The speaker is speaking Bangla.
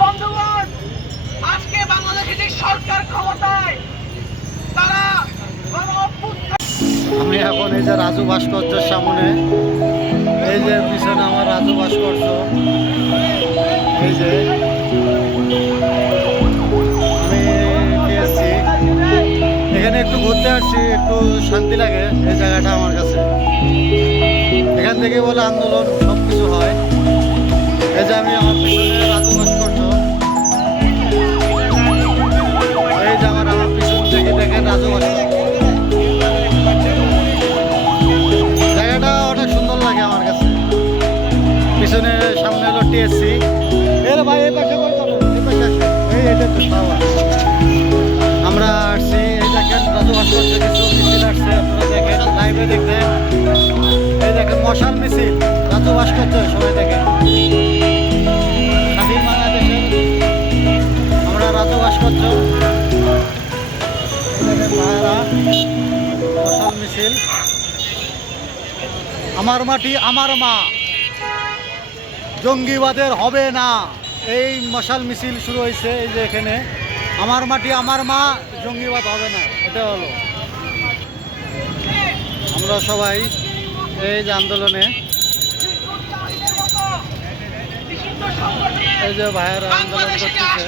বন্ধুগণ, আজকে বাংলাদেশে যে সরকার ক্ষমতায়, তারা আমি এখন এই যে রাজু ভাস্কর্যের সামনে, এই যে পিছনে আমার রাজু ভাস্কর্য, এই যে এখানে একটু ঘুরতে আসছি, একটু শান্তি লাগে এই জায়গাটা আমার কাছে। এখান থেকে বলে আন্দোলন সব কিছু হয়। পিছনে সামনে হলো টিএসসি এর ভাই, এই পাশে এই এটা তো আমরা আসছি, এই দেখেন রাজু ভাস্কর্য কিছু মিছিল আসছে, আপনারা দেখেন লাইভে এই দেখেন, মশাল মিছিল রাজু ভাস্কর্য সবাই দেখেন। স্বাধীন বাংলাদেশের আমরা রাজু এই দেখেন মশাল মিছিল। আমার মাটি, আমার মা। জঙ্গিবাদের হবে না। এই মশাল মিছিল শুরু হয়েছে, এই যে এখানে। আমার মাটি আমার মা, জঙ্গিবাদ হবে না, এটা হলো। আমরা সবাই এই যে আন্দোলনে, এই যে ভাইয়েরা আন্দোলন করতেছে।